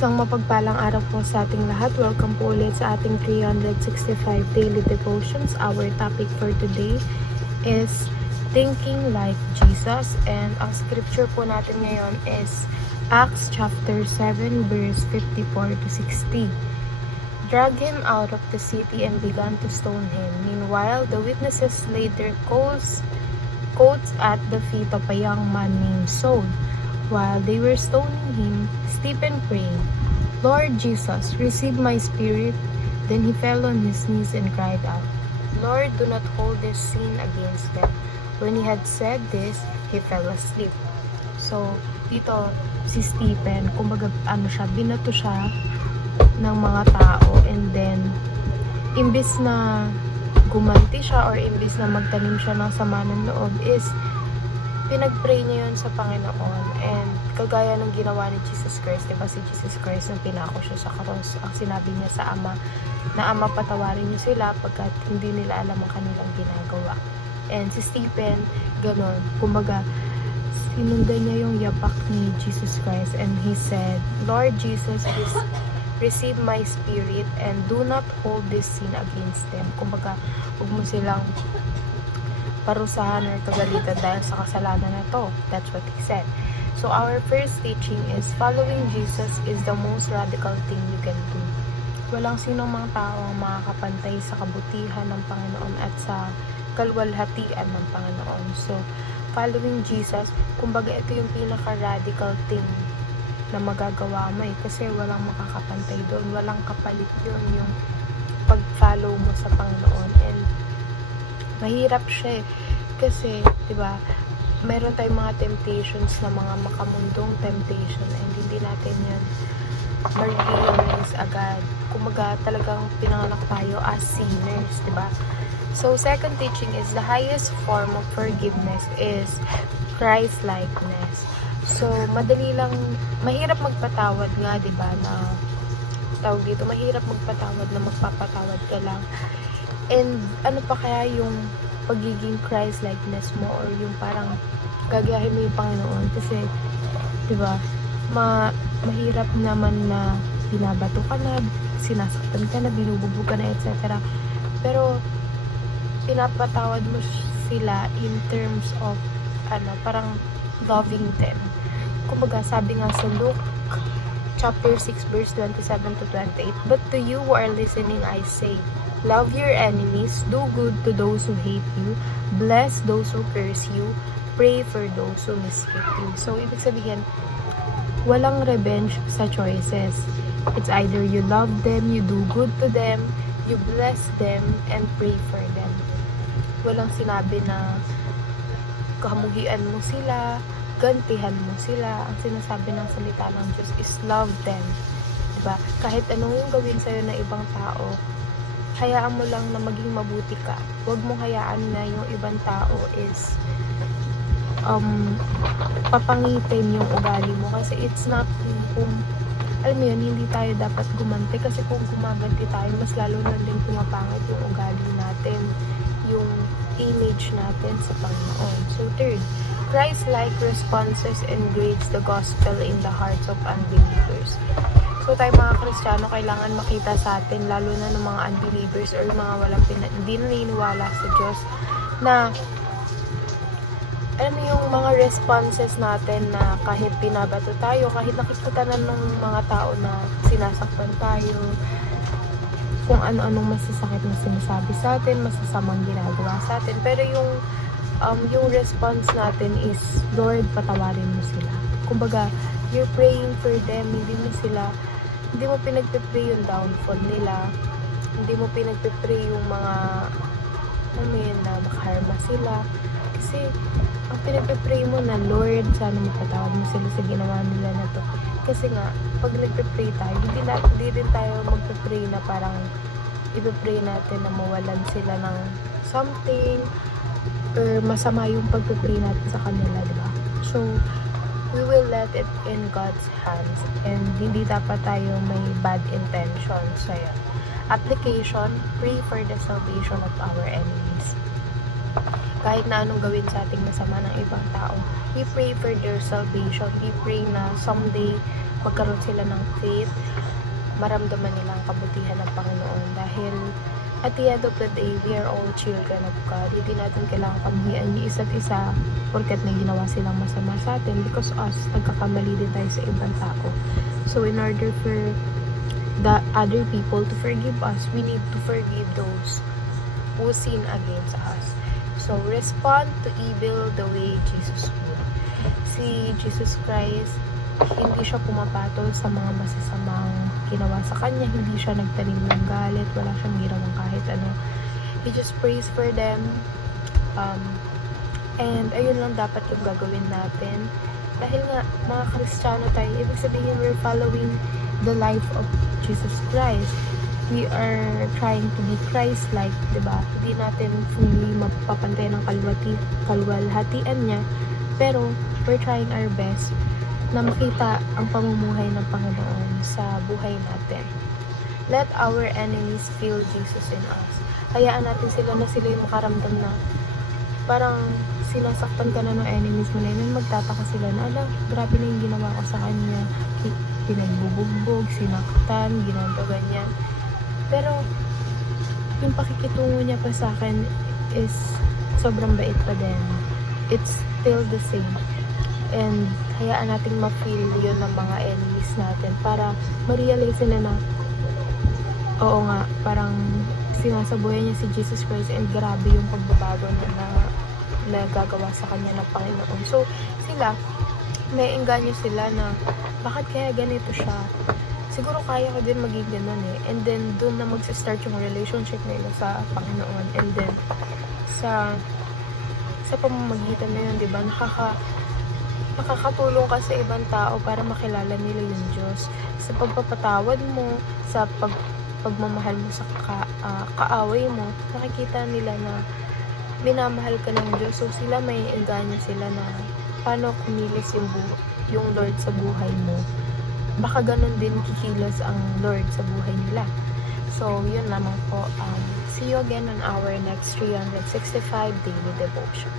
Isang mapagpalang araw po sa ating lahat. Welcome po ulit sa ating 365 Daily Devotions. Our topic for today is Thinking Like Jesus. And ang scripture po natin ngayon is Acts chapter 7 verse 54 to 60. Drag him out of the city and began to stone him. Meanwhile, the witnesses laid their coats at the feet of a young man named Saul. While they were stoning him, Stephen prayed, "Lord Jesus, receive my spirit." Then he fell on his knees and cried out, "Lord, do not hold this sin against them." When he had said this, he fell asleep. So, dito, si Stephen, kumbaga, binato siya ng mga tao, and then, imbis na gumanti siya or imbis na magtanim siya ng sama ng loob, is pinag-pray niya yun sa Panginoon. And kagaya ng ginawa ni Jesus Christ, diba si Jesus Christ nung pinako siya sa cross, ang sinabi niya sa Ama, na Ama, patawarin niyo sila pagkat hindi nila alam ang kanilang ginagawa. And si Stephen, ganon, kumbaga, sinundan niya yung yapak ni Jesus Christ, and he said, "Lord Jesus, receive my spirit and do not hold this sin against them." Kumbaga, huwag mo silang parusahan or kagalitan dahil sa kasalanan na to. That's what he said. So our first teaching is following Jesus is the most radical thing you can do. Walang sinong mga tao ang makakapantay sa kabutihan ng Panginoon at sa kalwalhatian ng Panginoon. So following Jesus, kumbaga ito yung pinaka-radical thing na magagawa mo kasi walang makakapantay doon, walang kapalit yun, yung pag-follow mo sa Panginoon. And mahirap siya kasi, diba, meron tayong mga temptations na mga makamundong temptation, and hindi natin yan ma-realize agad. Kumaga, talagang pinanganak tayo as sinners, diba? So, second teaching is the highest form of forgiveness is Christ-likeness. So, madali lang, mahirap magpatawad nga, diba, na tawag dito, mahirap magpatawad na magpapatawad ka lang. And ano pa kaya yung pagiging Christ-likeness mo, or yung parang gagayahin mo yung Panginoon? Kasi, diba, mahirap naman na binabato ka na, sinasaktan ka na, binububog ka na, etc. Pero, pinapatawad mo sila in terms of, parang loving them. Kumbaga, sabi nga sa Luke chapter 6 verse 27 to 28, "But to you who are listening, I say, love your enemies, do good to those who hate you, bless those who curse you, pray for those who mistreat you." So, ibig sabihin, walang revenge sa choices. It's either you love them, you do good to them, you bless them, and pray for them. Walang sinabi na kamuhian mo sila, gantihan mo sila. Ang sinasabi ng salita ng Diyos is love them. Diba? Kahit anong yung gawin sa'yo ng ibang tao, hayaan mo lang na maging mabuti ka. Huwag mong hayaan na yung ibang tao is papangitin yung ugali mo, kasi it's not kung alam mo yun, hindi tayo dapat gumanti, kasi kung gumaganti tayo, mas lalo na din pumapangit yung ugali natin, yung image natin sa Panginoon. So third, Christ-like responses engrave the gospel in the hearts of unbelievers. So tayo mga Kristiyano, kailangan makita sa atin, lalo na ng mga unbelievers or mga hindi naniniwala sa Diyos, na alam mo yung mga responses natin, na kahit binabato tayo, kahit nakikita na ng mga tao na sinasaktan tayo, kung ano-anong masasakit na sinasabi sa atin, masasamang ginagawa sa atin, pero yung response natin is, Lord, patawarin mo sila. Kumbaga, you're praying for them, hindi mo pinagpipray yung downfall nila, hindi mo pinagpipray yung mga na makaharma sila, kasi ang pinagpipray mo na, Lord, sana mapatawad mo sila sa ginawa nila na to. Kasi nga, pag nagpipray tayo, hindi din tayo magpipray na parang ipipray natin na mawalan sila ng something, or masama yung pagpipray natin sa kanila, diba? So, we will let it in God's hands, and hindi dapat tayo may bad intentions. So, yun. Application, pray for the salvation of our enemies. Kahit na anong gawin sa ating masama ng ibang tao, we pray for their salvation. We pray na someday magkaroon sila ng faith, maramdaman nila ang kabutihan ng Panginoon. Dahil at the end of the day, we are all children of God. Hindi natin kailangan pamhian yung isa't isa porket may ginawa silang masama sa atin, because us, nagkakamali din tayo sa ibang tao. So in order for the other people to forgive us, we need to forgive those who sin against us. So respond to evil the way Jesus would. Si Jesus Christ, hindi siya pumapatol sa mga masasamang ginawa sa kanya, hindi siya nagtanim ng galit, wala siyang ginawang kahit ano. He just prays for them, and ayun lang dapat yung gagawin natin. Dahil nga, mga Kristiyano tayo, ibig sabihin we're following the life of Jesus Christ. We are trying to be Christ-like, diba? Hindi natin fully mapapantay ng kalwalhatian niya, pero we're trying our best na makita ang pamumuhay ng Panginoon sa buhay natin. Let our enemies feel Jesus in us. Hayaan natin sila na sila yung makaramdam na parang sinasaktan ka na ng enemies mo na yun. Magtataka sila na, ala, grabe na yung ginawa ko sa kanya. Pinagbubugbog, sinaktan, ginanto ganyan. Pero, yung pakikitungo niya pa sa akin is sobrang bait pa din. It's still the same. And hayaan nating ma-feel yun ng mga enemies natin para ma-realize nila na oo nga, parang sinasabuhay niya si Jesus Christ and grabe yung pagbabago na nagagawa sa kanya ng Panginoon. So sila, may engganyo sila na bakit kaya ganito siya? Siguro kaya ko din maging ganun eh. And then doon na mag-start yung relationship nila sa Panginoon. And then sa pamamagitan na yun, di ba, nakakatulong ka sa ibang tao para makilala nila yung Diyos. Sa pagpapatawad mo, sa pagmamahal mo sa kaaway mo, nakikita nila na minamahal ka ng Diyos. So sila, may engganyo sila na paano kumilos yung Lord sa buhay mo. Baka ganun din kikilos ang Lord sa buhay nila. So yun lamang po. See you again on our next 365 daily devotion.